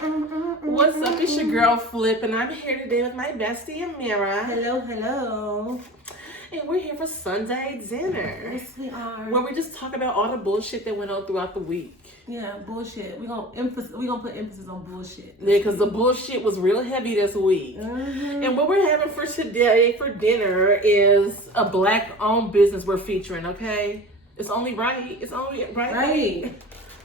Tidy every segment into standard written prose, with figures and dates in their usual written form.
What's up? It's your girl Flip, and I'm here today with my bestie Amira. Hello, hello. And we're here for Sunday dinner. Yes, we are. Where we just talk about all the bullshit that went on throughout the week. Yeah, bullshit. We gonna put emphasis on bullshit. Yeah, because the bullshit was real heavy this week. Mm-hmm. And what we're having for today for dinner is a black-owned business we're featuring. Okay, it's only right. It's only right. Right.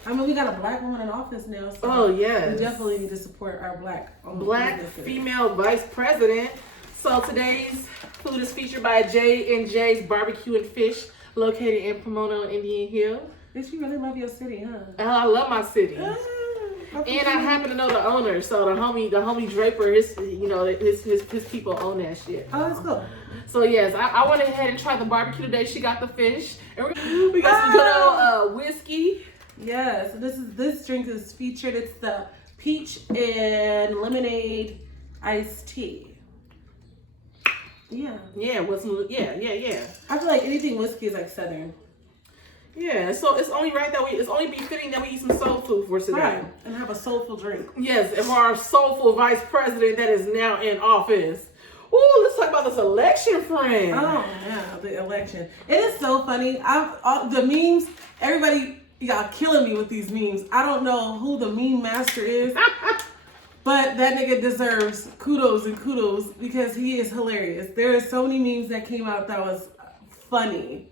I mean, we got a black woman in office now, so oh yes, we definitely need to support our black businesses. female vice president. So today's food is featured by J&J's Barbecue and Fish, located in Pomona on Indian Hill. Bitch, you really love your city, huh? Oh, I love my city. And I happen to know the owner, so the homie Draper, his people own that shit. Oh, that's cool. So yes, I went ahead and tried the barbecue today. She got the fish, and we got some good old whiskey. Yeah, so this drink is featured. It's the peach and lemonade iced tea. Yeah. Yeah, yeah. I feel like anything whiskey is like Southern. Yeah, so it's only right that it's only be fitting that we eat some soul food for today. Right, and have a soulful drink. Yes, and for our soulful vice president that is now in office. Ooh, let's talk about this election, friend. Oh yeah, the election. It is so funny. The memes. Everybody, y'all killing me with these memes. I don't know who the meme master is, but that nigga deserves kudos because he is hilarious. There are so many memes that came out that was funny.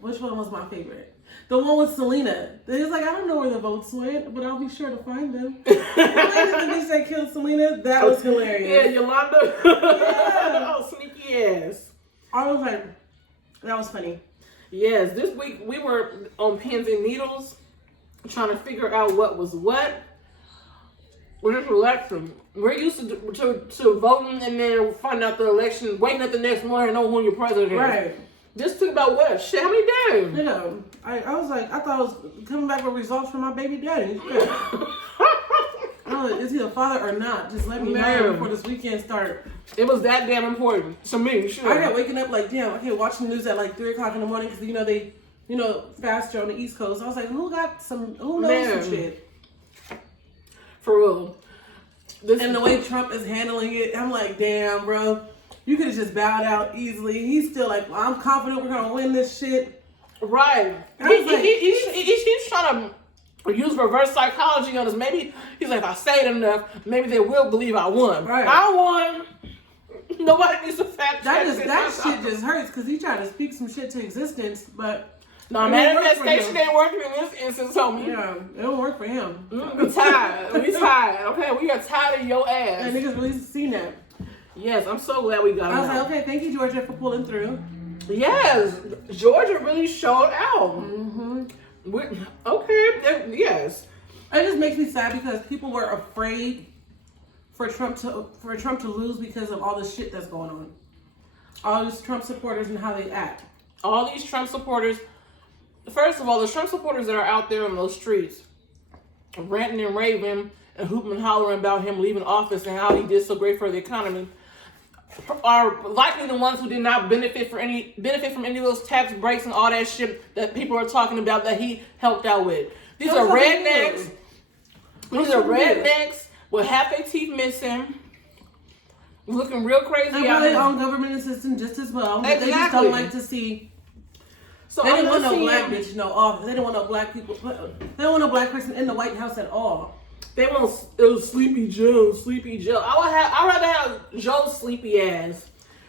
Which one was my favorite? The one with Selena. It's like, I don't know where the votes went, but I'll be sure to find them. The bitch that killed Selena, that was hilarious. Yeah, Yolanda. Yeah. Oh, sneaky ass. I was like, that was funny. Yes, this week we were on pins and needles trying to figure out what was what with this election. We're used to voting and then find out the election, waking up the next morning and know who your president is. Right. This took about what? Shit, how many days? You know, I was like, I thought I was coming back with results from my baby daddy. Is he a father or not? Just let me know before this weekend start. It was that damn important to me. Sure. I got waking up like, damn, I can't watch the news at like 3 o'clock in the morning because they faster on the East Coast. I was like, who knows some shit? For real. And the way Trump is handling it, I'm like, damn, bro. You could have just bowed out easily. He's still like, well, I'm confident we're gonna win this shit. Right. He's trying to use reverse psychology on us. Maybe he's like, if I say it enough, maybe they will believe I won. Right. I won. Nobody needs to fact check that shit just hurts because he tried to speak some shit to existence, but no, manifestation ain't working in this instance, homie. Yeah, it don't work for him. We tired. We tired. Okay, we are tired of your ass. And niggas really seen that. Yes, I'm so glad we got it. I was like, okay, thank you, Georgia, for pulling through. Yes, Georgia really showed out. Mm-hmm. Yes. It just makes me sad because people were afraid for Trump to lose because of all the shit that's going on. All these Trump supporters and how they act. All these Trump supporters. First of all, the Trump supporters that are out there on those streets, ranting and raving and hooping and hollering about him leaving office and how he did so great for the economy, are likely the ones who did not benefit from any of those tax breaks and all that shit that people are talking about that he helped out with. These are rednecks. These are rednecks with half their teeth missing, looking real crazy. And probably on government assistance just as well. Exactly. They just don't like to see. So they didn't want no black bitch in no office. They didn't want no black people. They don't want no black person in the White House at all. They want Sleepy Joe. I'd rather have Joe's sleepy ass.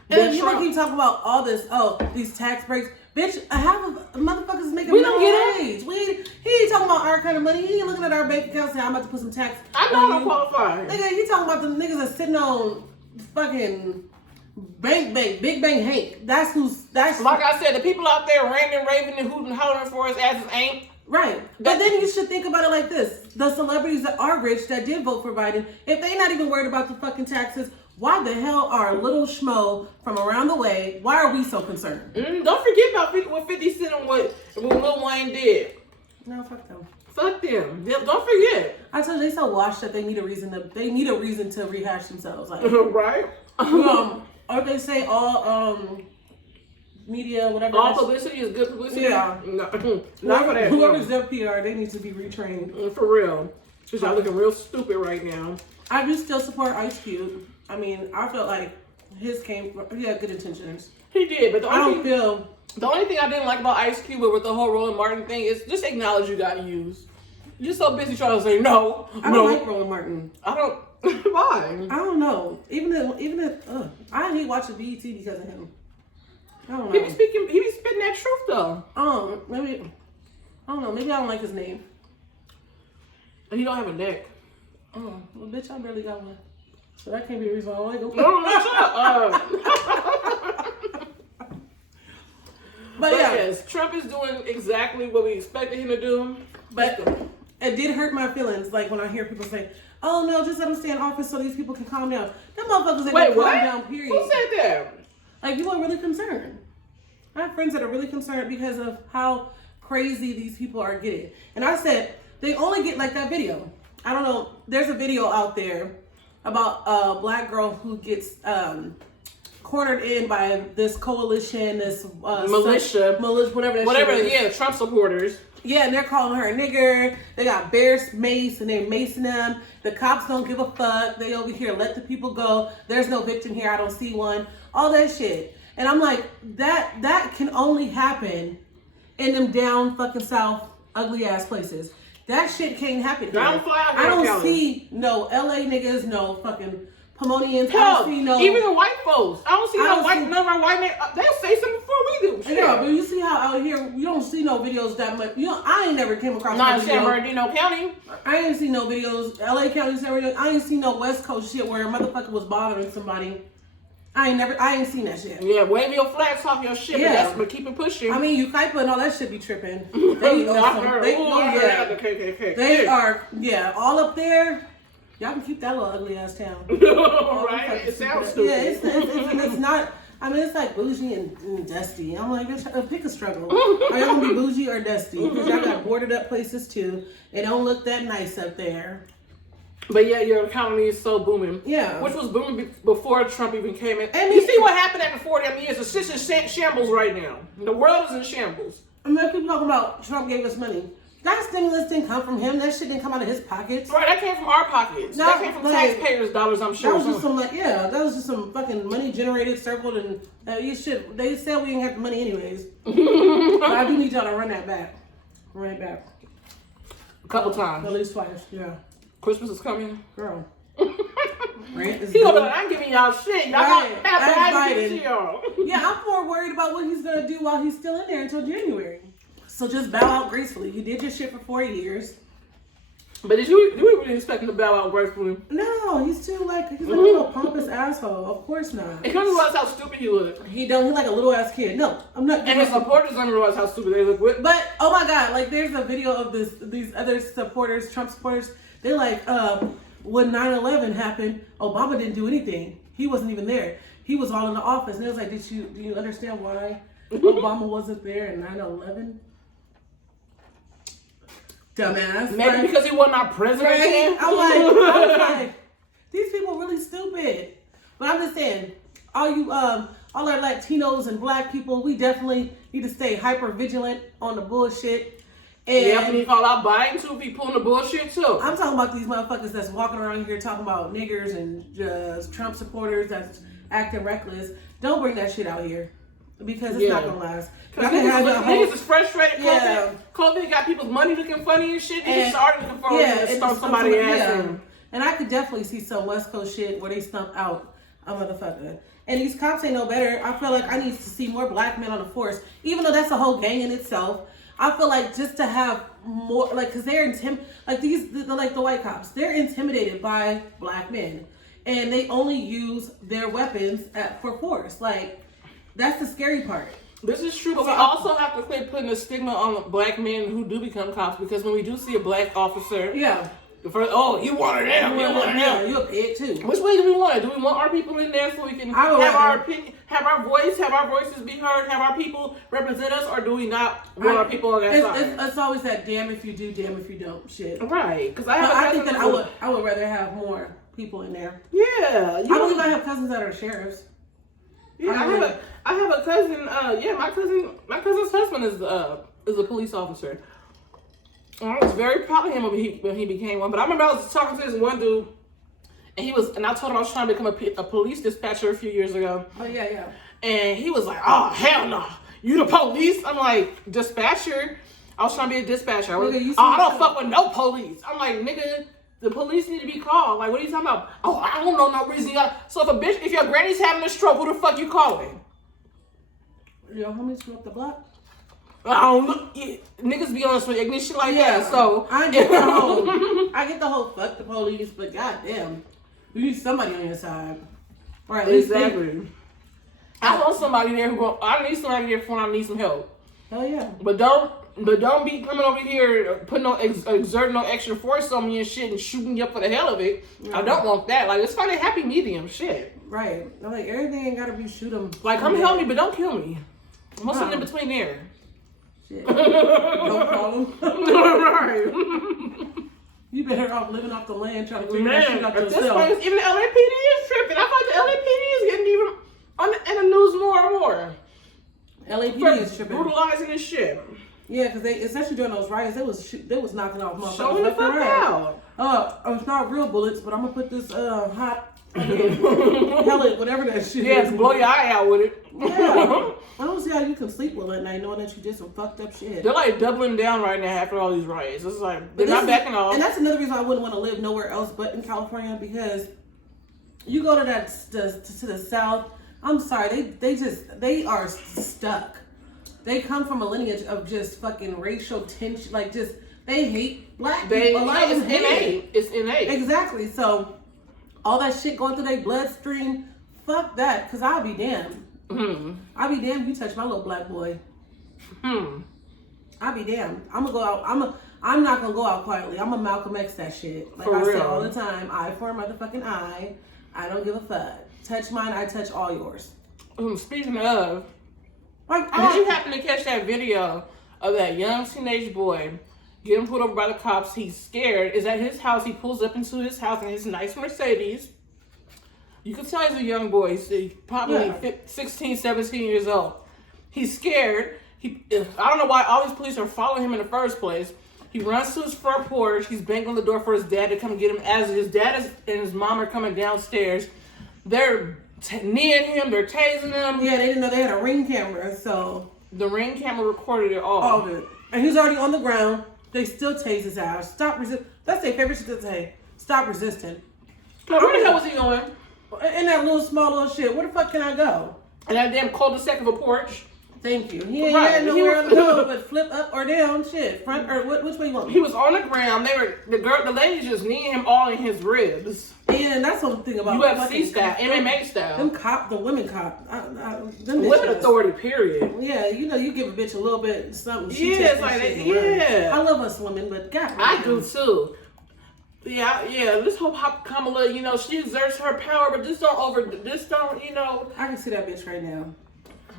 And you keep talking about all this. Oh, these tax breaks, bitch. Half of motherfuckers making we don't get age. He ain't talking about our kind of money. He ain't looking at our bank account saying I'm about to put some tax. I know I'm qualified. Nigga, he talking about the niggas that's sitting on fucking Big Bang Hank. That's like I said, the people out there ranting, raving, and hooting, hollering for his asses ain't. Right. But then you should think about it like this. The celebrities that are rich that did vote for Biden, if they're not even worried about the fucking taxes, why the hell are little schmo from around the way, why are we so concerned? Don't forget about what 50 Cent and what Lil Wayne did. No, fuck them. Fuck them. Don't forget. I told you, they so washed that they need a reason to rehash themselves. Like, right? Or they say all media, whatever. All publicity is good publicity. Yeah. Not for that. Whoever's their PR, they need to be retrained. For real. Because y'all looking real stupid right now. I do still support Ice Cube. I mean, I felt like he had good intentions. He did, but the only thing I didn't like about Ice Cube with the whole Roland Martin thing is just acknowledge you got used. You're so busy trying to say no. I don't like Roland Martin. I don't. Why? I don't know. Even if I hate watching BET because of him. I don't know. He be spitting that truth though. Maybe I don't know. Maybe I don't like his name. And he don't have a neck. Well, bitch, I barely got one. So that can't be a reason why I like him. No, shut up. But yes, Trump is doing exactly what we expected him to do. But it did hurt my feelings, like when I hear people say, "Oh no, just let him stay in office so these people can calm down." Them motherfuckers ain't gonna calm down. Period. Who said that? Like, people are really concerned. I have friends that are really concerned because of how crazy these people are getting. And I said they only get like that video. I don't know. There's a video out there about a black girl who gets cornered in by this coalition, this militia, whatever. Yeah, Trump supporters. Yeah, and they're calling her a nigger. They got bear mace and they're macing them. The cops don't give a fuck. They over here let the people go. There's no victim here. I don't see one. All that shit. And I'm like, that can only happen in them down fucking south ugly ass places. That shit can't happen here. I don't see no LA niggas, no fucking Pomonians. I don't see no. Even the white folks. I don't see none of our white men. They'll say something before we do. Shit. Yeah, but you see how out here you don't see no videos that much. I ain't never came across. Not in San Bernardino County. I ain't seen no videos. LA County, San Bernardino. I ain't seen no West Coast shit where a motherfucker was bothering somebody. I ain't seen that shit. Yeah, wave your flags off your shit, but keep it pushing. I mean, Ukaipa and all that shit be tripping. They are, all up there. Y'all can keep that little ugly ass town. Right? It sounds stupid. Yeah, it's not. I mean, it's like bougie and dusty. I'm like, bitch, pick a struggle. Are y'all gonna be bougie or dusty? Because y'all got boarded up places too. It don't look that nice up there. But yeah, your economy is so booming. Yeah. Which was booming before Trump even came in. And you see what happened after 40 years? The shit's in shambles right now. The world is in shambles. I mean, people talking about Trump gave us money. That stimulus didn't come from him. That shit didn't come out of his pockets. Right, that came from our pockets. That came from taxpayers' dollars, I'm sure. That was just some fucking money generated, circled, and they said we didn't have the money anyways. But I do need y'all to run that back. Run it back. A couple times. At least twice, yeah. Christmas is coming. Girl. Rent is gonna be like, I'm giving y'all shit. Y'all got Biden. Yeah, I'm more worried about what he's gonna do while he's still in there until January. So just bow out gracefully. You did your shit for 4 years. But do we really expect him to bow out gracefully? No, he's a little pompous asshole. Of course not. He don't realize how stupid he look. He's like a little ass kid. No, I'm not. And his supporters don't realize how stupid they look. But oh my god, like there's a video of these other supporters, Trump supporters. They're like, when 9/11 happened, Obama didn't do anything. He wasn't even there. He was all in the office. And it was like, do you understand why Obama wasn't there in 9/11? Dumbass. Maybe because he wasn't our president. Right? I was like, these people really stupid. But I'm just saying, all our Latinos and black people, we definitely need to stay hyper vigilant on the bullshit. And we need to call out Biden too if he pulling the bullshit too. I'm talking about these motherfuckers that's walking around here talking about niggers and Trump supporters that's acting reckless. Don't bring that shit out here. Because it's not gonna last. Niggas is frustrated. COVID got people's money looking funny and shit. Niggas started looking forward to stomp somebody's ass in. And I could definitely see some West Coast shit where they stump out a motherfucker. And these cops ain't no better. I feel like I need to see more black men on the force, even though that's a whole gang in itself. I feel like just to have more, like, cause they're like the white cops, they're intimidated by black men, and they only use their weapons for force. Like, that's the scary part. This is true, but we also have to quit putting a stigma on black men who do become cops, because when we do see a black officer, the first, you wanted him, you a pig too. Which way do we want it? Do we want our people in there so we can have our opinion, have our voices be heard, have our people represent us, or do we not want our people on that side? It's always that damn if you do, damn if you don't shit. Right, because I think that I would rather have more people in there. Yeah, I believe I have cousins that are sheriffs. Yeah, I have a cousin. My cousin's husband is a police officer. I was very proud of him when he became one. But I remember I was talking to this one dude, and I told him I was trying to become a police dispatcher a few years ago. Oh, yeah. And he was like, oh, hell no. You the police? I'm like, dispatcher? I was trying to be a dispatcher. I don't fuck with no police. I'm like, nigga, the police need to be called. Like, what are you talking about? Oh, I don't know no reason. So if your granny's having a stroke, who the fuck you calling? Your homies from up the block? I don't know. Yeah, niggas be on some ignorant shit like that. So I get the whole fuck the police, but goddamn, you need somebody on your side. Right, exactly. I want somebody there I need somebody there when I need some help. Hell yeah. But don't be coming over here putting exerting no extra force on me and shit and shooting me up for the hell of it. Yeah. I don't want that. Like, let's find a happy medium. Shit. Right. I'm like, everything ain't gotta be shoot 'em. Like, come help me, but don't kill me. What's in between there? Shit. Don't call them. Right. You better off living off the land trying to figure that shit out yourself. This place, even the LAPD is tripping. I thought the LAPD is getting even in the news more and more. LAPD is tripping. Brutalizing this shit. Yeah, because they, especially during those riots, they was knocking off motherfuckers. Showing the fuck out. It's not real bullets, but I'm gonna put this hot pellet, whatever that shit is. Yeah, blow your eye out with it. Yeah. I don't see how you can sleep well at night knowing that you did some fucked up shit. They're like doubling down right now after all these riots. It's like they're not backing off. And that's another reason I wouldn't want to live nowhere else but in California, because you go to the South. I'm sorry, they are stuck. They come from a lineage of just fucking racial tension, like just they hate black people. A lot of them hate. It's innate. Exactly. So all that shit going through their bloodstream, fuck that. Cause I'll be damned. I'll be damned if you touch my little black boy. I'll be damned. I'm gonna go out. I'm not gonna go out quietly. I'm gonna Malcolm X that shit. Like I say all the time, eye for a motherfucking eye. I don't give a fuck. Touch mine, I touch all yours. Speaking of, like, did you happen to catch that video of that young teenage boy getting pulled over by the cops? He's scared. Is at his house. He pulls up into his house in his nice Mercedes. You can tell he's a young boy. He's probably 16, 17 years old. He's scared. I don't know why all these police are following him in the first place. He runs to his front porch. He's banging on the door for his dad to come get him. As his dad and his mom are coming downstairs, they're kneeing him. They're tasing him. Yeah, they didn't know they had a Ring camera, so the Ring camera recorded it all. All of it. And he's already on the ground. They still tase his ass. Stop resisting. That's their favorite shit to say. Stop resisting. Now, where the hell was he going? In that small little shit. Where the fuck can I go? In that damn cul-de-sac of a porch. Thank you. He had nowhere to go but flip up or down, shit. Front or which way you want? He was on the ground. The ladies just kneeing him all in his ribs. And that's one thing about UFC style, MMA style. The women cop. Women authority, period. Yeah, you give a bitch a little bit something. It's like that. Yeah. I love us women, but God, I do too. Yeah. Let's hope Kamala, she exerts her power, but just don't. I can see that bitch right now.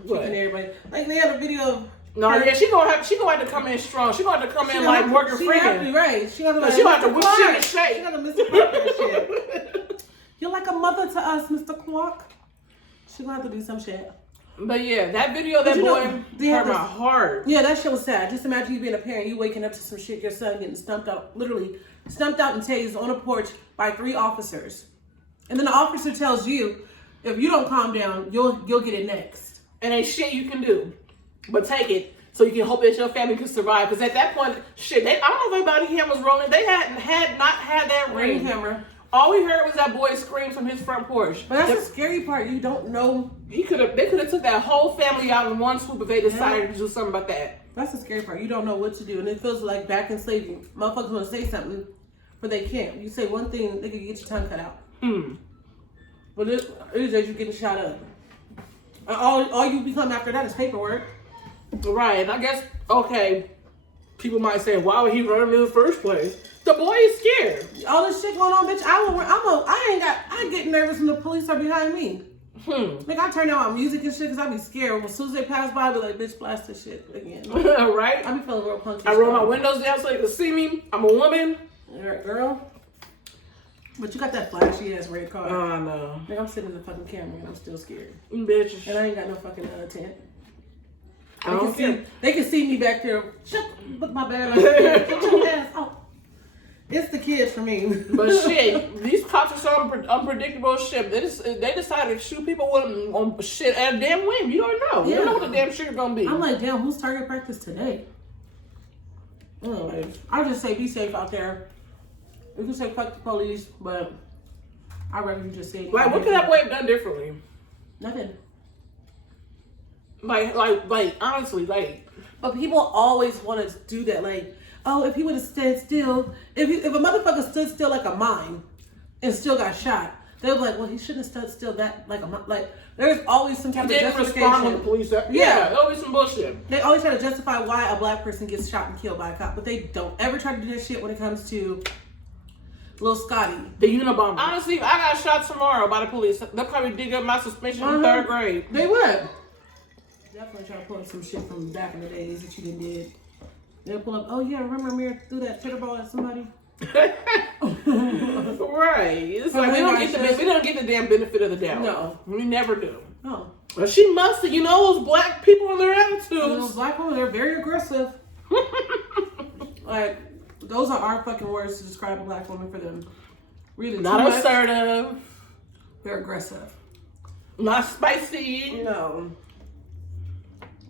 What? Kicking everybody. Like they had a video of she gonna have to come in strong. She gonna have to come in like Morgan Freeman. Right. She gonna have to whip shit and shake. She gonna Mr. Clark that shit. You're like a mother to us, Mr. Clark. She gonna have to do some shit. But yeah, that video, that boy hurt my heart. Yeah, that shit was sad. Just imagine you being a parent, you waking up to some shit, your son getting literally stumped out and tased on a porch by 3 officers. And then the officer tells you, if you don't calm down, you'll get it next. And ain't shit you can do but take it so you can hope that your family can survive. Because at that point, shit, I don't know if anybody here was rolling. They had not had that ring camera. All we heard was that boy scream from his front porch. But that's the scary part. You don't know. They could have took that whole family out in one swoop if they decided to do something about that. That's the scary part. You don't know what to do. And it feels like back in slavery. Motherfuckers want to say something, but they can't. You say one thing, they can get your tongue cut out. But these days you're getting shot up. All you become after that is paperwork. Right, and I guess, okay, people might say, why would he run in the first place? The boy is scared. All this shit going on, bitch, I get nervous when the police are behind me. Like, I turn down my music and shit because I be scared. As soon as they pass by, I be like, bitch, blast this shit again. Right? I be feeling real punky. I roll my windows down so they can see me. I'm a woman. Alright, girl. But you got that flashy ass red car. Oh, I know. Like, I'm sitting in the fucking camera and I'm still scared. Bitch. And I ain't got no fucking tent. I don't care. They can see me back there. Look my bad. Shut your ass off. It's the kids for me. But shit, these cops are so unpredictable as shit. They decided to shoot people on shit at a damn whim. You don't know. You don't know what the damn shit is gonna be. I'm like, damn, who's target practice today? Anyways, I'll just say be safe out there. You can say fuck the police, but I'd rather you just say. Like, what could that boy have done differently? Nothing. Like, honestly, like. But people always want to do that. Like, oh, if he would have stood still, if a motherfucker stood still like a mine and still got shot, they were like, well, he shouldn't have stood still that like a mine. Like, there's always some type of justification. Respond when the police. Yeah, always some bullshit. They always try to justify why a black person gets shot and killed by a cop, but they don't ever try to do that shit when it comes to Lil Scotty, the Unabomber. Honestly, if I got shot tomorrow by the police, they'll probably dig up my suspension in 3rd grade. They would. Definitely try to pull up some shit from back in the days that you did. They'll pull up, oh yeah, remember Amir threw that tetherball at somebody? Right. It's like we don't get the damn benefit of the doubt. No. We never do. No. But she must have, those black people and their attitudes. Those black women, they're very aggressive. Like, those are our fucking words to describe a black woman for them. Really, not assertive. They're aggressive. Not spicy. No.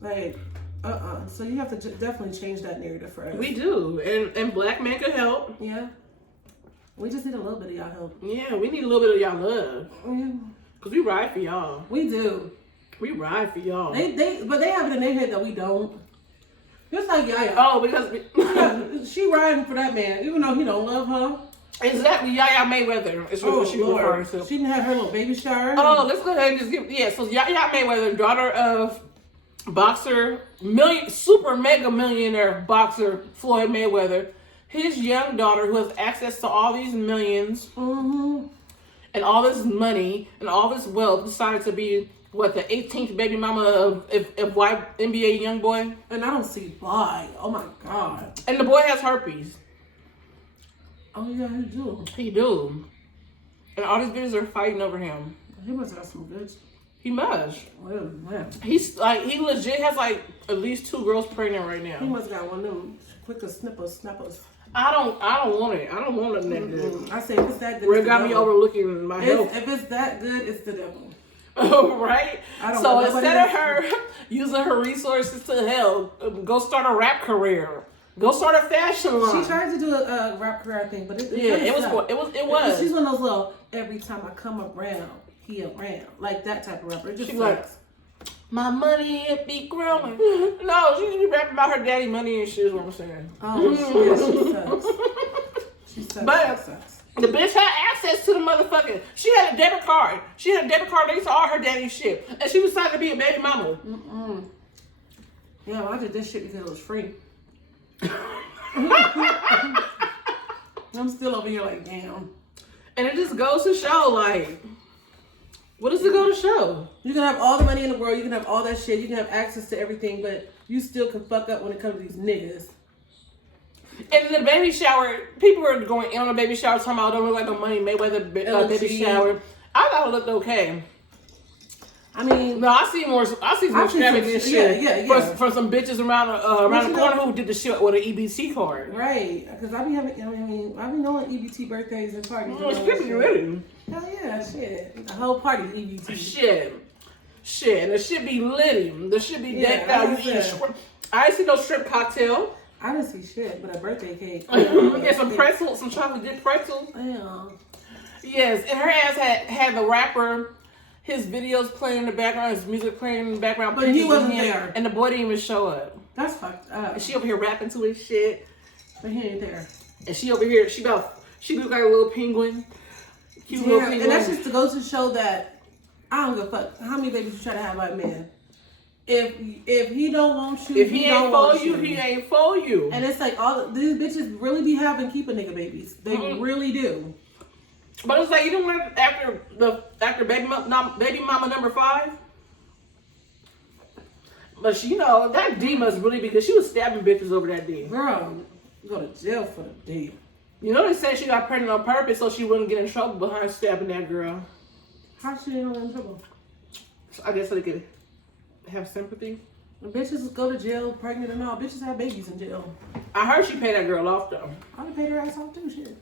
Like, So you have to definitely change that narrative for us. We do. And black men can help. Yeah. We just need a little bit of y'all help. Yeah, we need a little bit of y'all love. Because we ride for y'all. We do. We ride for y'all. But they have it in their head that we don't. Just like Yaya. Oh, because she riding for that man, even though he don't love her. Exactly, Yaya Mayweather is what she referring to. She didn't have her little baby shower. Oh, let's go ahead and just give. So Yaya Mayweather, daughter of boxer, super mega millionaire boxer Floyd Mayweather, his young daughter who has access to all these millions and all this money and all this wealth decided to be the 18th baby mama of white NBA young boy. And I don't see why. Oh my god. And the boy has herpes. Oh yeah, he do. He do. And all these bitches are fighting over him. He must have some bitch. He must. Well, man. He's like, he legit has like at least 2 girls pregnant right now. He must got one of them quicker snappers. I don't want it. I don't want it that good. I say if it's that good, Where it got me overlooking my health. If it's that good, it's the devil. Right? So instead of her using her resources to help, go start a rap career. Go start a fashion line. She tried to do a rap career thing, but it was. She's one of those little, every time I come around, he around. Like that type of rapper. It just she's like, my money, it be growing. No, she just be rapping about her daddy money and shit is what I'm saying. Oh, she sucks. But she sucks. The bitch had access to the motherfucking. She had a debit card. She had a debit card linked to all her daddy's shit, and she decided to be a baby mama. Yeah, well, I did this shit because it was free. I'm still over here like, damn. And it just goes to show, like, what does it go to show? You can have all the money in the world, you can have all that shit, you can have access to everything, but you still can fuck up when it comes to these niggas. And the baby shower, people are going in on the baby shower talking about don't look like a Money Mayweather baby shower. I thought it looked okay. I mean, no, I see more extravagant shit. Yeah. For some bitches around the corner who did the shit with an EBT card. Right, because I be knowing EBT birthdays and parties. Oh, it's pretty ready. Hell yeah, shit. The whole party EBT. Shit, and the shit be litty. The shit be decked out. I ain't see no shrimp cocktail. I didn't see shit, but a birthday cake. And some pretzels, some chocolate dipped pretzels. Yeah. Yes, and her ass had the rapper, his videos playing in the background, his music playing in the background. But he wasn't there. And the boy didn't even show up. That's fucked up. And she over here rapping to his shit. But he ain't there. And she over here, she looked like a little penguin. Cute little penguin. And that's just to go to show that I don't give a fuck how many babies you try to have by a man. If he don't want you, if he ain't for you, he ain't for you. And it's like these bitches really be keeping nigga babies. They really do. But it's like you don't want after baby mama number 5. But she, that D must really be because she was stabbing bitches over that D. Girl, go to jail for the D. They said she got pregnant on purpose so she wouldn't get in trouble behind stabbing that girl. How she didn't get in trouble? So I guess so they could have sympathy. Bitches go to jail, pregnant and all. Bitches have babies in jail. I heard she paid that girl off though. I would pay her ass off too, shit.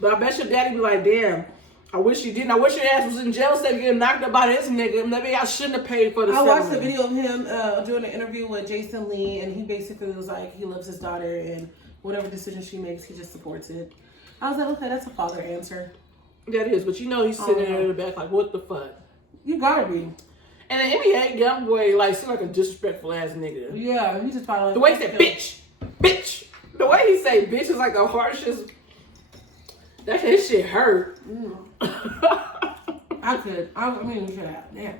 But I bet your daddy be like, damn, I wish you didn't. I wish your ass was in jail instead of getting knocked up by this nigga. Maybe I shouldn't have paid for the I watched settlement. the video of him doing an interview with Jason Lee, and he basically was like, he loves his daughter, and whatever decision she makes, he just supports it. I was like, okay, that's a father answer. That is, but you know he's sitting there in the back like, what the fuck? You gotta be. And the NBA young boy like seemed like a disrespectful ass nigga. Yeah, he just probably like, The way he said bitch. The way he say bitch is like the harshest. That his shit hurt. I mean, shut up. Damn.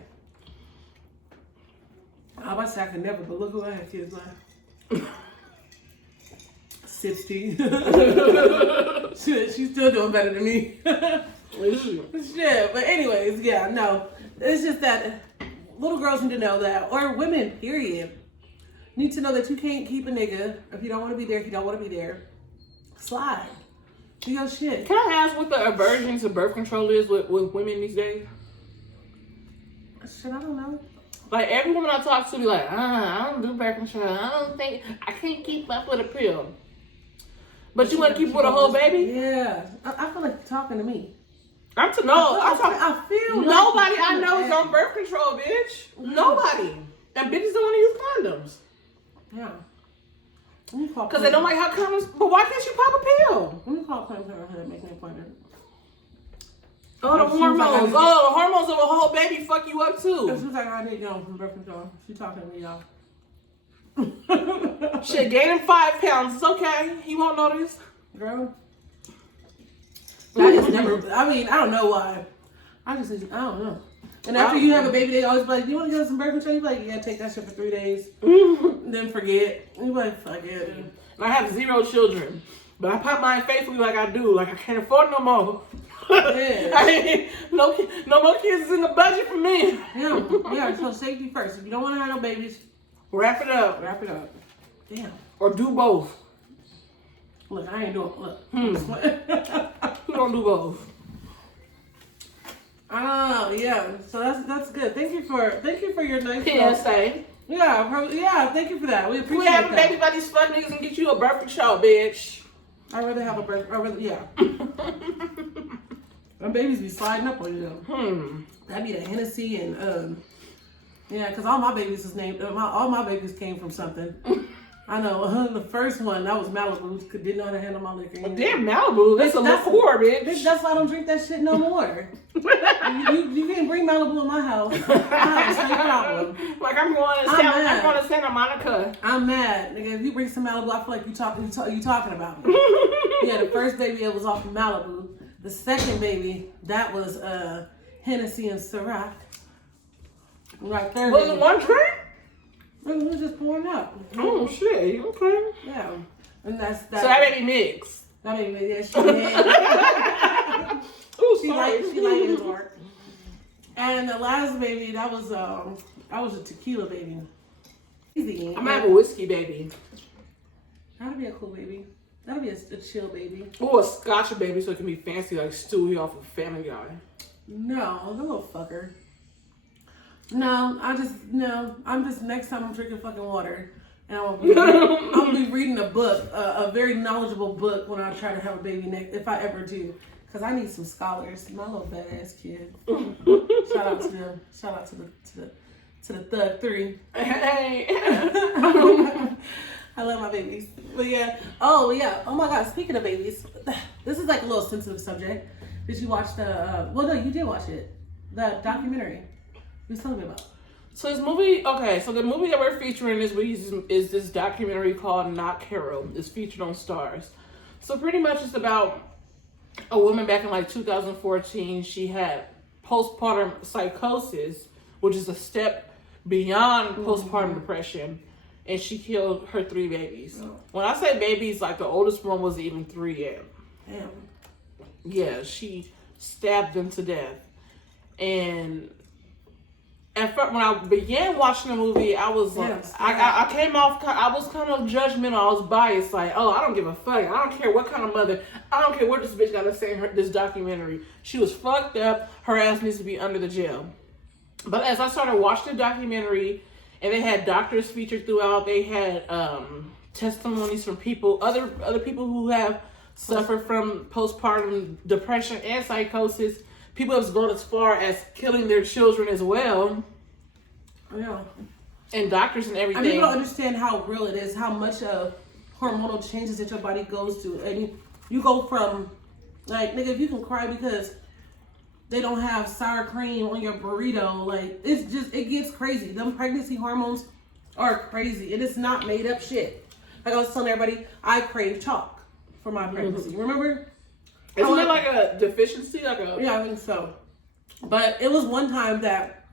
I was I could never, but look who I have kids like. 60. Shit, she's still doing better than me. Shit, but anyways, yeah, no. It's just that little girls need to know that, or women, period, need to know that you can't keep a nigga if you don't want to be there, if you don't want to be there. Slide. Do your shit. Can I ask what the aversion to birth control is with women these days? Shit, I don't know. Like every woman I talk to be like, I don't do birth control. I can't keep up with a pill. But you want to keep with a whole baby? Yeah. I feel like you're talking to me. I feel like nobody I know is on birth control, bitch. Nobody. And bitches don't want to use condoms. Yeah. Because they don't like how condoms. But why can't you pop a pill? Let me call Planned Parenthood and make an appointment. Oh, the hormones. Oh, the hormones of a whole baby fuck you up too. She's like, I need to go from birth control. She talking to me, y'all. Shit, gaining 5 pounds. It's okay. He won't notice. Girl. I just never, I mean, I don't know why. I don't know. And after you have a baby, they always be like, do you want to get some birth control? You be like, yeah, take that shit for 3 days. Then forget. You be like, fuck it. And I have 0 children. But I pop mine faithfully like I do. Like I can't afford no more. Yeah. No more kids is in the budget for me. Yeah, so safety first. If you don't want to have no babies, wrap it up. Damn. Or do both. Look, I ain't doing, look. You don't do both. Oh, yeah. So that's good. Thank you for your nice PSA. Yeah, thank you for that. We appreciate have a baby by these fuck niggas and get you a birth control, bitch. I'd rather have a birth, yeah. My babies be sliding up on you though. That'd be the Hennessy and yeah, because all my babies is named. All my babies came from something. I know. The first one that was Malibu. Didn't know how to handle my liquor. Damn Malibu, that's a liqueur, bitch. That's why I don't drink that shit no more. you can't bring Malibu in my house. I have no problem. Like I'm going to Santa Monica. I'm mad, nigga. If you bring some Malibu, I feel like you talking about me. Yeah, the first baby it was off of Malibu. The second baby, that was Hennessy and Ciroc. Right there. Was it one drink? It was just pouring up. Oh shit! Okay. Yeah, and that's that. So that baby mix. That baby, yeah, she had. Ooh, she liked his work. And the last baby, that was a tequila baby. Easy. I'm gonna have a whiskey baby. That'd be a cool baby. That'd be a chill baby. Or a scotch baby so it can be fancy like Stewie off of Family Guy. No, the little fucker. No, I'm just next time I'm drinking fucking water. And I'm gonna be reading a book, a very knowledgeable book when I try to have a baby next, if I ever do. Because I need some scholars. My little badass kid. Shout out to them. Shout out to the Thug 3. Hey. I love my babies. But yeah. Oh yeah. Oh my God. Speaking of babies, this is like a little sensitive subject. Did you watch the? Well, no, you did watch it. The documentary. You was telling me about. So this movie, okay. So the movie that we're featuring this week is this documentary called Not Carol. It's featured on Stars. So pretty much it's about a woman back in like 2014. She had postpartum psychosis, which is a step beyond postpartum depression. And she killed her 3 babies. Oh. When I say babies, like the oldest one was even 3 yet. Damn. Yeah, she stabbed them to death. And at first, when I began watching the movie, I was like, I came off, I was kind of judgmental. I was biased, like, oh, I don't give a fuck. I don't care what kind of mother. I don't care what this bitch got to say in this documentary. She was fucked up. Her ass needs to be under the jail. But as I started watching the documentary, and they had doctors featured throughout. They had testimonies from other people who have suffered from postpartum depression and psychosis. People have gone as far as killing their children as well. Yeah. And doctors and everything. I mean, people don't understand how real it is, how much of hormonal changes that your body goes through. And you go from, like, nigga, if you can cry because they don't have sour cream on your burrito, like, it gets crazy. Them pregnancy hormones are crazy. It is not made up shit. Like I was telling everybody, I crave chalk for my pregnancy. Remember? Isn't it like a deficiency? Yeah, I think so. But it was one time that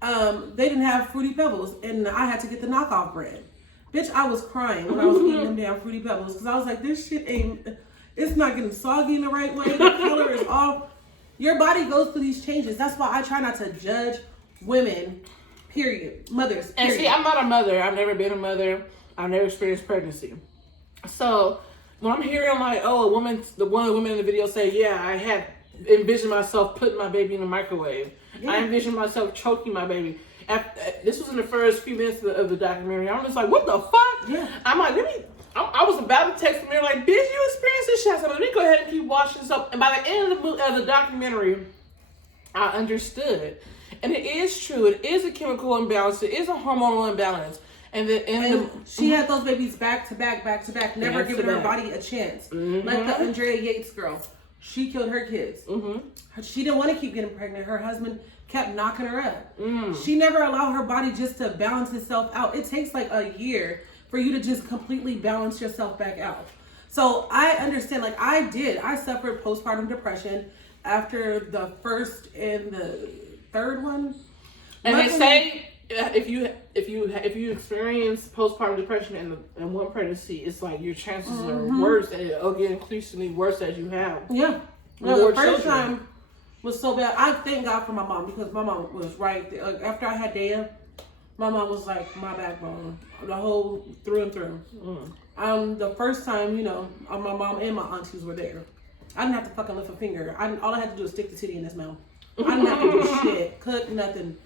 they didn't have Fruity Pebbles, and I had to get the knockoff bread. Bitch, I was crying when I was eating them damn Fruity Pebbles because I was like, this shit it's not getting soggy in the right way. The color is off. Your body goes through these changes. That's why I try not to judge women, period. Mothers, period. And see, I'm not a mother. I've never been a mother. I've never experienced pregnancy. So when I'm hearing like, oh, one of the women in the video say, yeah, I had envisioned myself putting my baby in the microwave. Yeah. I envisioned myself choking my baby. This was in the first few minutes of the documentary. I'm just like, what the fuck? Yeah. I'm like, I was about to text her like, bitch, you experienced this shit. So let me go ahead and keep watching this up. And by the end of the documentary, I understood. And it is true. It is a chemical imbalance. It is a hormonal imbalance. And she had those babies back to back, never giving her body a chance. Mm-hmm. Like the Andrea Yates girl. She killed her kids. Mm-hmm. She didn't want to keep getting pregnant. Her husband kept knocking her up. She never allowed her body just to balance itself out. It takes like a year for you to just completely balance yourself back out. So I understand, like I suffered postpartum depression after the first and the third one. And luckily, they say if you experience postpartum depression in one pregnancy, it's like your chances are worse, and it'll get increasingly worse as you have. Yeah. No, the first time was so bad. I thank God for my mom because my mom was right there. After I had Daya, my mom was like my backbone, the whole through and through. The first time, my mom and my aunties were there. I didn't have to fucking lift a finger. All I had to do was stick the titty in his mouth. I didn't have to do shit, cook nothing.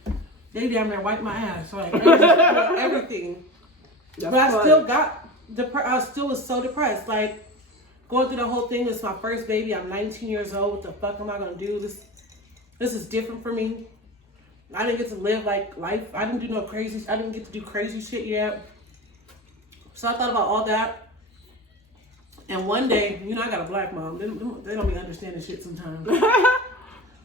They damn near wiped my ass, like everything. But I still I still was so depressed. Like going through the whole thing. This is my first baby. I'm 19 years old. What the fuck am I gonna do? This is different for me. I didn't get to live like life. I didn't get to do crazy shit yet. So I thought about all that. And one day, I got a black mom. They don't be understanding shit sometimes.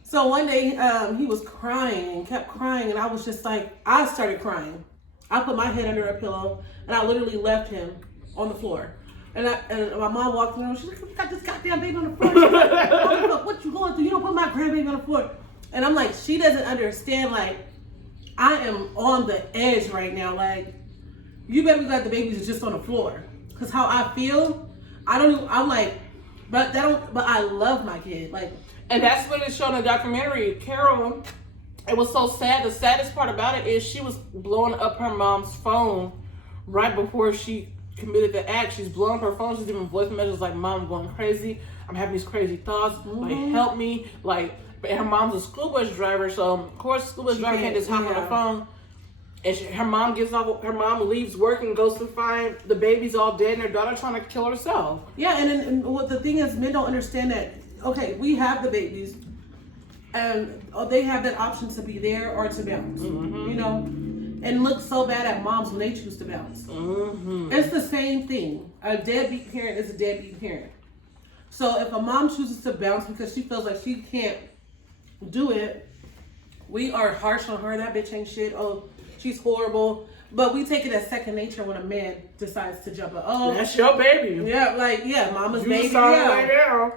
So one day, he was crying and kept crying, and I was just like, I started crying. I put my head under a pillow, and I literally left him on the floor. And my mom walked in, and she's like, "You got this goddamn baby on the floor." She's like, what you going through? You don't put my grandbaby on the floor. And I'm like, she doesn't understand. Like, I am on the edge right now. Like, you better be glad the baby's just on the floor, cause how I feel, I'm like, but I love my kid, like. And that's what it showed in the documentary. Carol, it was so sad. The saddest part about it is she was blowing up her mom's phone right before she committed the act. She's blowing up her phone. She's giving voice messages like, "Mom, I'm going crazy. I'm having these crazy thoughts. Like, help me." Like, and her mom's a school bus driver, so of course, school bus driver can't just hop on the phone. And her mom leaves work and goes to find the baby's all dead and her daughter trying to kill herself. Yeah, and what the thing is, men don't understand that. Okay, we have the babies, and they have that option to be there or to bounce, and look so bad at moms when they choose to bounce. It's the same thing. A deadbeat parent is a deadbeat parent. So if a mom chooses to bounce because she feels like she can't do it, we are harsh on her. That bitch ain't shit. Oh, she's horrible. But we take it as second nature when a man decides to jump up. Oh, that's your baby. Yeah, mama's baby. Yeah.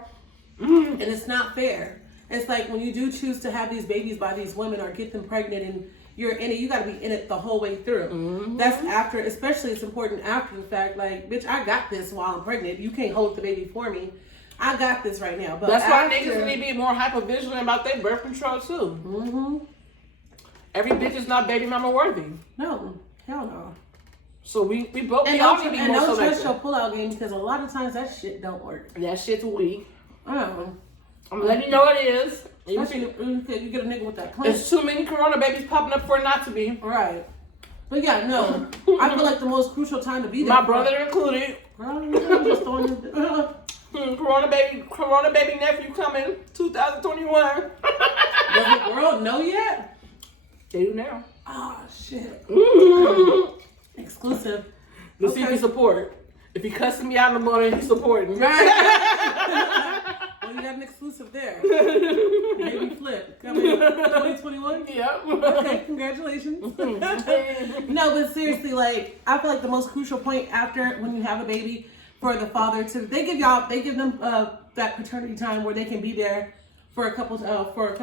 And it's not fair. It's like when you do choose to have these babies by these women or get them pregnant and you're in it, you got to be in it the whole way through. That's after, especially it's important after the fact. Like, bitch, I got this while I'm pregnant. You can't hold the baby for me. I got this right now. But that's why niggas need to be more hypervigilant about their birth control too. Every bitch is not baby mama worthy. No, hell no. So we all need to be more selective. And don't trust your pullout game because a lot of times that shit don't work. That shit's weak. I'm letting you know it is. You get a nigga with that clench. There's too many corona babies popping up for it not to be. Right. But yeah, no. I feel like the most crucial time to be there. My brother included. Girl, I'm just throwing Corona baby nephew coming 2021. Does the world know yet? They do now. Oh shit. Mm-hmm. Exclusive. Let's see if he support. If he cussing me out in the morning, he's supporting. Right. Well, you got an exclusive there. Baby Flip coming 2021. Yep. Okay, congratulations. No, but seriously, like I feel like the most crucial point after when you have a baby for the father to they give them that paternity time where they can be there for a couple.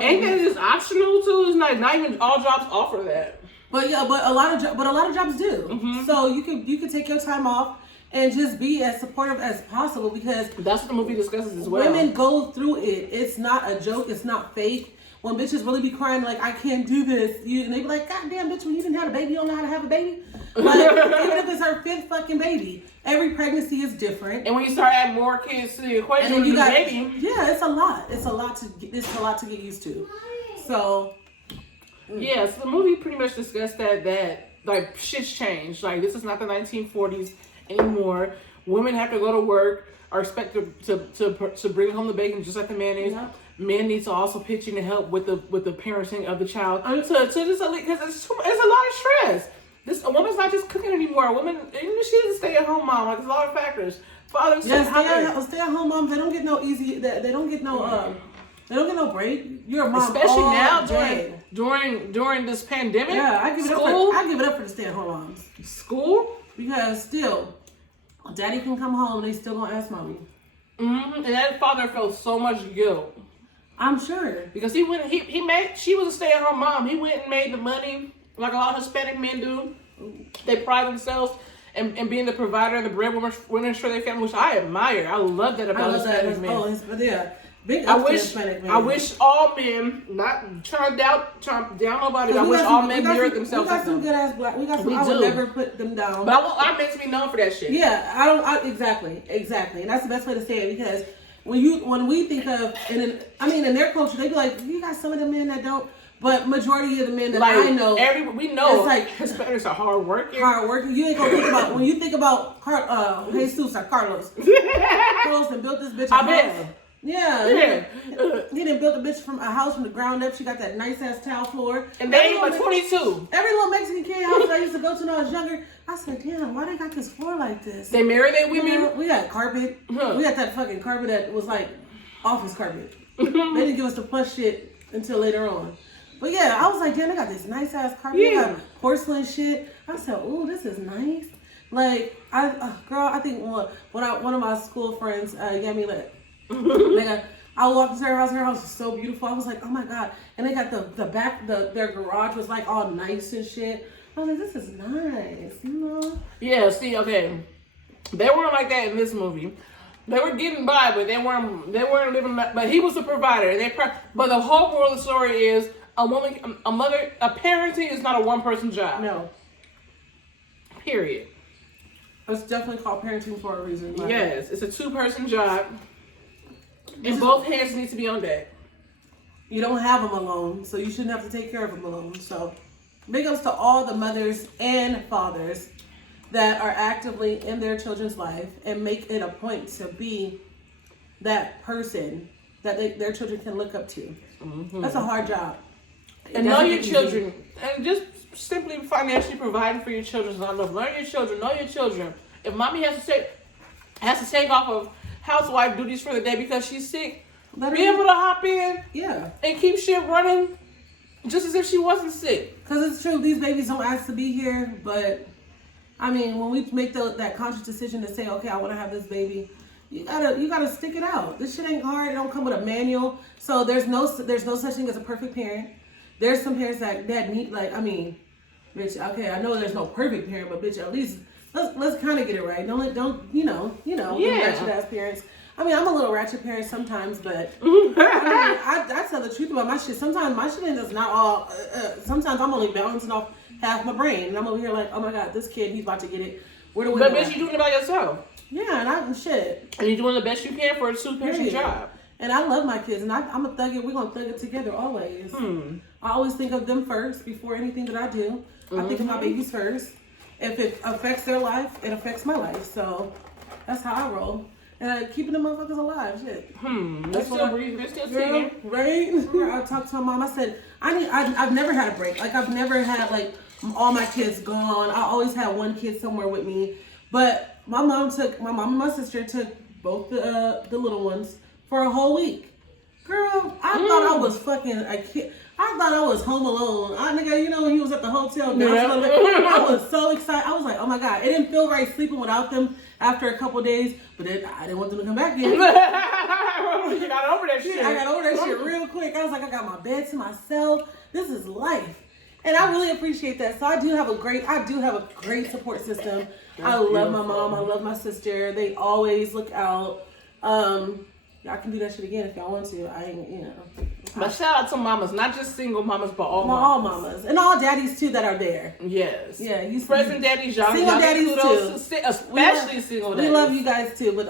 Ain't that just optional too? It's not even all jobs offer that. But yeah, but a lot of jobs do. Mm-hmm. So you can take your time off and just be as supportive as possible because that's what the movie discusses as well. Women go through it. It's not a joke. It's not fake. When bitches really be crying like I can't do this, and they be like, God damn bitch, when you didn't have a baby, you don't know how to have a baby. Like even if it's her 5th fucking baby, every pregnancy is different. And when you start adding more kids to the equation, and you got baby. Yeah, it's a lot. It's a lot to get used to. So. Yeah, so the movie pretty much discussed that like shit's changed. Like this is not the 1940s anymore. Women have to go to work, are expected to bring home the bacon just like the man is. Yep. Men need to also pitch in to help with the parenting of the child. To just because it's a lot of stress. A woman's not just cooking anymore. A woman, even if she is a stay-at-home mom, like there's a lot of factors. Fathers, stay-at-home moms, they don't get no easy. They don't get no. They don't get no break. You're a mom, especially now during this pandemic. Yeah, I give it up for the stay-at-home moms. School, because still, daddy can come home. They still don't ask mommy. Mm-hmm. And that father felt so much guilt. I'm sure because she was a stay-at-home mom. He went and made the money like a lot of Hispanic men do. They pride themselves in being the provider and the breadwinner for their family, which I admire. I love that about Hispanic men. Oh, yeah. I wish all men, not trying to down nobody. I wish all men mirrored themselves. We got some good ass black. I would never put them down. But I meant to be known for that shit. Yeah, exactly, and that's the best way to say it because when we think of in their culture they be like you got some of the men that don't. But majority of the men that I know, we know it's like Hispanics are hard working. You ain't gonna think about when you think about Jesus or Carlos. Carlos and built this bitch a house. Yeah. He done built a bitch from a house from the ground up. She got that nice ass tile floor. And they ain't but 22. Every little Mexican kid house I used to go to when I was younger, I said, damn, why they got this floor like this? They marry their women? We had carpet. Huh. We had that fucking carpet that was like office carpet. They didn't give us the plush shit until later on. But yeah, I was like, damn, they got this nice ass carpet. They got porcelain shit. I said, ooh, this is nice. Like, I think one of my school friends, Yaya Mayweather, I walked into her house. Her house was so beautiful. I was like, oh my god! And they got the back. Their garage was like all nice and shit. I was like, this is nice, you know? Yeah. See, okay, they weren't like that in this movie. They were getting by, but they weren't living. But he was a provider. But the whole moral of the story is a parenting is not a one-person job. No. Period. It's definitely called parenting for a reason. Yes, it's a 2-person job. And both hands need to be on deck. You don't have them alone, so you shouldn't have to take care of them alone. So, big ups to all the mothers and fathers that are actively in their children's life and make it a point to be that person that their children can look up to. Mm-hmm. That's a hard job. And know your children. And just simply financially providing for your children is not enough. Learn your children. Know your children. If mommy has to take off of housewife duties for the day because she's sick, be able to hop in and keep shit running just as if she wasn't sick. Because it's true, these babies don't ask to be here, but I mean, when we make that conscious decision to say, okay, I want to have this baby, you gotta stick it out. This shit ain't hard. It don't come with a manual. So there's no such thing as a perfect parent. There's some parents that need, like, I mean, bitch, okay, I know there's no perfect parent, but bitch, at least let's kind of get it right. Don't ratchet ass parents. I mean, I'm a little ratchet parent sometimes, but I tell the truth about my shit. Sometimes my shit is not all. Sometimes I'm only balancing off half my brain, and I'm over here like, oh my god, this kid, he's about to get it. Where the But bitch, you doing it by yourself. Yeah, and shit. And you're doing the best you can for a 2-person job. And I love my kids, and I'm a thug it. We're gonna thug it together always. I always think of them first before anything that I do. I think of my babies first. If it affects their life, it affects my life. So that's how I roll. And keeping the motherfuckers alive, shit. They're still breathing. They're still singing. Right? I talked to my mom. I said, I've never had a break. Like, I've never had, like, all my kids gone. I always had one kid somewhere with me. But my mom and my sister took both the little ones for a whole week. Girl, I thought I was fucking a kid. I thought I was home alone. Nigga, you know when he was at the hotel, I was so excited. I was like, oh my God. It didn't feel right sleeping without them after a couple of days, but then I didn't want them to come back in. You got over that shit. I got over that shit real quick. I was like, I got my bed to myself. This is life. And I really appreciate that. So I do have a great support system. I love my mom. I love my sister. They always look out. Y'all can do that shit again if y'all want to. I ain't, you know. But shout out to mamas, not just single mamas, but all mamas. All mamas. And all daddies too that are there. Yes. Yeah. You present daddies, y'all. Single daddies too. Especially single daddies. We love you guys too. But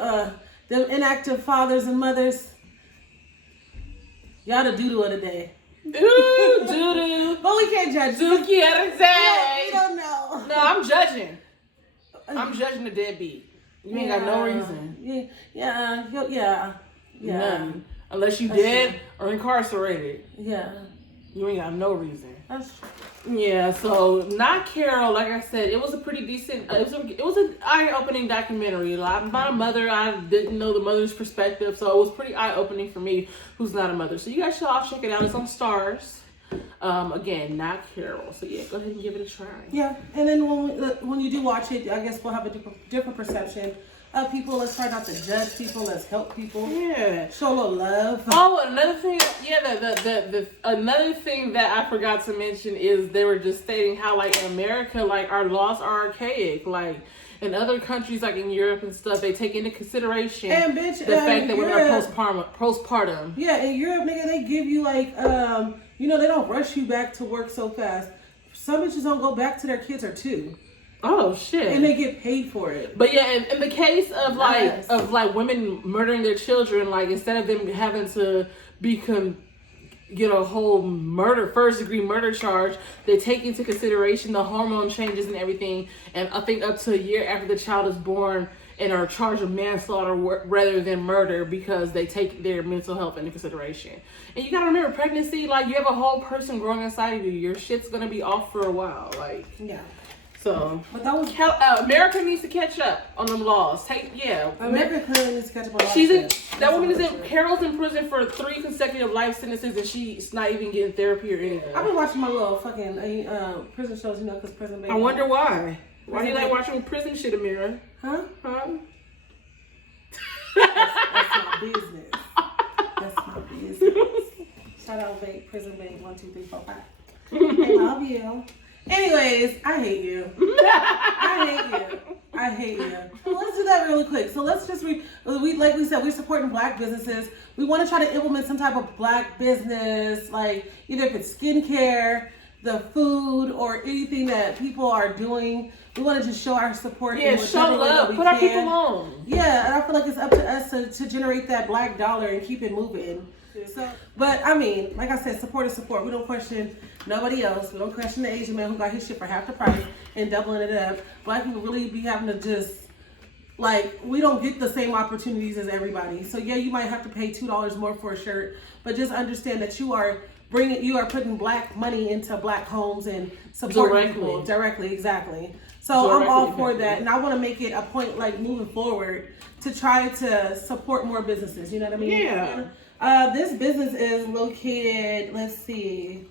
them inactive fathers and mothers, y'all the doo-doo of the day. Ooh, doo-doo. But we can't judge. Dookie of the day. We don't know. No, I'm judging. I'm judging the deadbeat. You ain't got no reason. Yeah. None. Unless you dead or incarcerated. Yeah. You ain't got no reason. That's true. Yeah, so not Carol, like I said, it was a pretty decent, it was an eye-opening documentary. I'm not a mother, I didn't know the mother's perspective, so it was pretty eye-opening for me, who's not a mother. So you guys should all check it out. It's on Stars. Again, not Carol. So yeah, go ahead and give it a try. Yeah, and then when you do watch it, I guess we'll have a different perception of people. Let's try not to judge people. Let's help people. Yeah. Show a little love. Oh, another thing. Yeah, the another thing that I forgot to mention is they were just stating how like in America, like our laws are archaic. Like in other countries, like in Europe and stuff, they take into consideration and bitch, the fact that women are postpartum. Yeah, in Europe, nigga, they give you like you know, they don't rush you back to work so fast. Some bitches don't go back to their kids or two. Oh shit! And they get paid for it. But yeah, in the case of like women murdering their children, like instead of them having to get a whole first degree murder charge, they take into consideration the hormone changes and everything. And I think up to a year after the child is born, and are charged with manslaughter rather than murder because they take their mental health into consideration. And you gotta remember, pregnancy, like you have a whole person growing inside of you. Your shit's gonna be off for a while, like yeah. So, but that was America needs to catch up on them laws. America clearly needs to catch up on. That woman is in. Carol's in prison for 3 consecutive life sentences, and she's not even getting therapy or anything. I've been watching my little fucking prison shows, you know, because prison. I wonder why. Why do you like watching prison shit, Amira? Huh? That's my business. That's my business. Shout out, prison bank 1, 2, 3, 4, 5. I love you. Anyways, I hate you. I hate you. Well, let's do that really quick. So let's just like we said, we're supporting black businesses. We want to try to implement some type of black business, like either if it's skincare, the food, or anything that people are doing. We want to just show our support. Yeah, show love. Put our people on. Yeah, and I feel like it's up to us to generate that black dollar and keep it moving. So, but I mean, like I said, support is support. We don't question nobody else. We don't question the Asian man who got his shit for half the price and doubling it up. Black people really be having to just, like, we don't get the same opportunities as everybody. So yeah, you might have to pay $2 more for a shirt, but just understand that you are putting black money into black homes and supporting people directly. Exactly. So I'm all for that, and I want to make it a point, like moving forward, to try to support more businesses. You know what I mean? Yeah. This business is located. Let's see.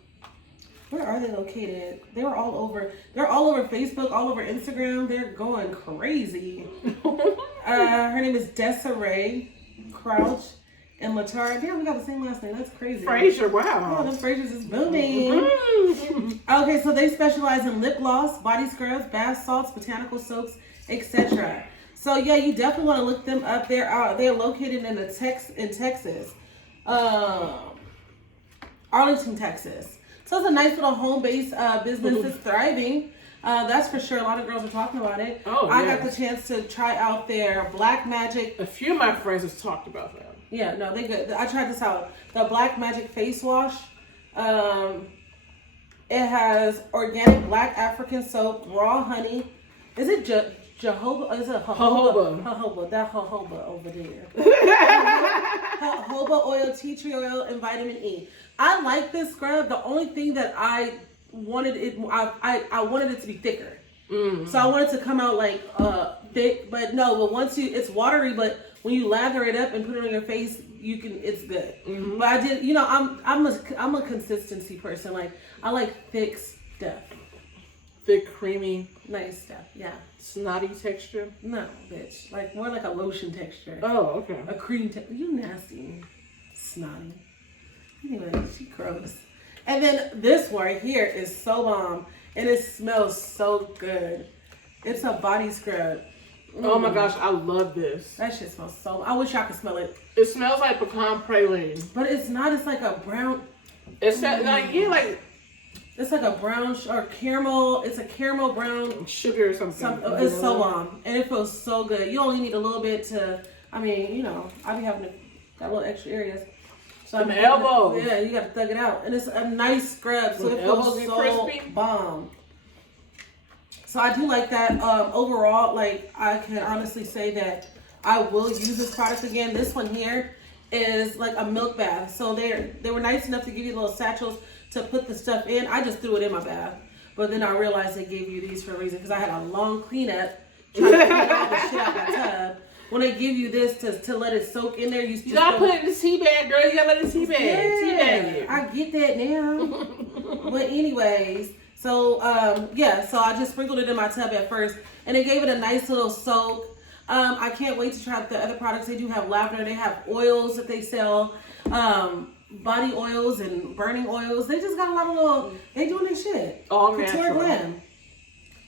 Where are they located? They're all over Facebook, all over Instagram. They're going crazy. Her name is Desiree Crouch and Latara. Damn, we got the same last name. That's crazy. Fraser, wow. Oh, them Frasers is booming. Okay, so they specialize in lip gloss, body scrubs, bath salts, botanical soaps, etc. So yeah, you definitely want to look them up. They're located in Texas, Arlington, Texas. So it's a nice little home-based business that's thriving. That's for sure. A lot of girls are talking about it. Oh, I got the chance to try out their Black Magic. A few of my friends have talked about that. Yeah, no, they good. I tried this out. The Black Magic Face Wash. It has organic black African soap, raw honey. Is it jojoba? Is it jojoba? Jojoba. That jojoba over there. Jojoba oil, tea tree oil, and vitamin E. I like this scrub. The only thing that I wanted I wanted it to be thicker. So I wanted to come out like thick, but no. But once it's watery, but when you lather it up and put it on your face, it's good. But I did, I'm a consistency person. Like I like thick stuff, thick, creamy, nice stuff. Yeah, snotty texture. No, bitch, like more like a lotion texture. Oh, okay. A cream texture. You nasty, snotty. Anyway, she gross. And then this one right here is so bomb, and it smells so good. It's a body scrub. Oh my gosh, I love this. That shit smells so. I wish I could smell it. It smells like pecan praline, but it's not. It's like a brown. It's like it's like a brown or caramel. It's a caramel brown sugar or something. It's so bomb, and it feels so good. You only need a little bit to. I mean, I be having got little extra areas. So I'm elbows. Yeah, you got to thug it out, and it's a nice scrub, so it feels so crispy. Bomb. So I do like that. Overall, like I can honestly say that I will use this product again. This one here is like a milk bath. So they were nice enough to give you little satchels to put the stuff in. I just threw it in my bath, but then I realized they gave you these for a reason because I had a long cleanup trying to clean all the shit out my tub. When they give you this to let it soak in there, you gotta put it in the tea bag, girl. You gotta let it tea bag. Yeah, tea bag it. I get that now. But anyways. So, so I just sprinkled it in my tub at first, and it gave it a nice little soak. I can't wait to try the other products. They do have lavender. They have oils that they sell, body oils and burning oils. They just got a lot of little, they doing their shit. All Couture natural.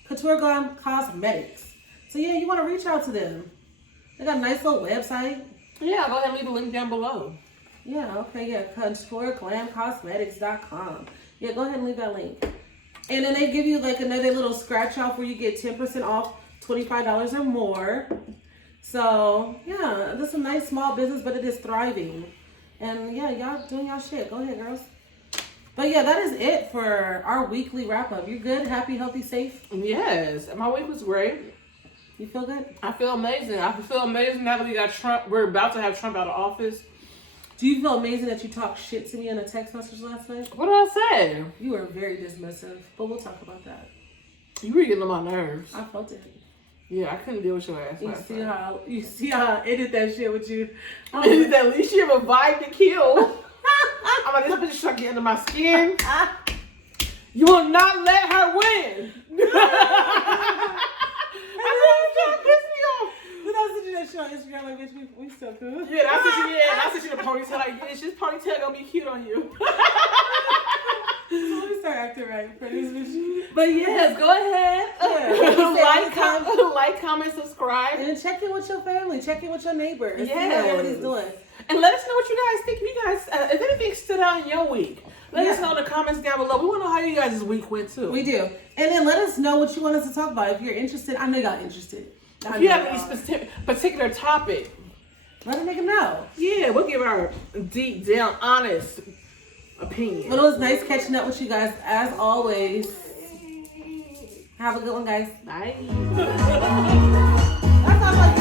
Couture Glam Cosmetics. So, yeah, you want to reach out to them. They got a nice little website. Yeah, go ahead and leave the link down below. Yeah, okay, yeah, CoutureGlamCosmetics.com. Yeah, go ahead and leave that link. And then they give you like another little scratch off where you get 10% off, $25 or more. So yeah, this is a nice small business, but it is thriving. And yeah, y'all doing y'all shit. Go ahead, girls. But yeah, that is it for our weekly wrap up. You good? Happy, healthy, safe? Yes, my week was great. You feel good? I feel amazing. I feel amazing now that we got Trump. We're about to have Trump out of office. Do you feel amazing that you talked shit to me in a text message last night? What did I say? You were very dismissive, but we'll talk about that. You were getting on my nerves. I felt it. Yeah, I couldn't deal with your ass. You see how I ended that shit with you. Is that at least you have a vibe to kill? I'm like, this bitch is trying to get under my skin. You will not let her win. I know it's trying to piss me off. Did I send you that shit on Instagram? Like, bitch, we still cool. Yeah, I sent you the ponytail. Like, bitch, this ponytail gonna be cute on you. So let me start acting right for this bitch. But yes, go ahead. Yeah. like, comment, subscribe. And check in with your family. Check in with your neighbors. Yes. See how everybody's doing. And let us know what you guys think. If anything stood out in your week, let us know in the comments down below. We want to know how you guys' week went too. We do. And then let us know what you want us to talk about. If you're interested, I know y'all interested. If you have any particular topic, let a nigga know. Yeah, we'll give our deep down, honest opinion. But it was nice catching up with you guys as always. Have a good one, guys. Bye. That's not like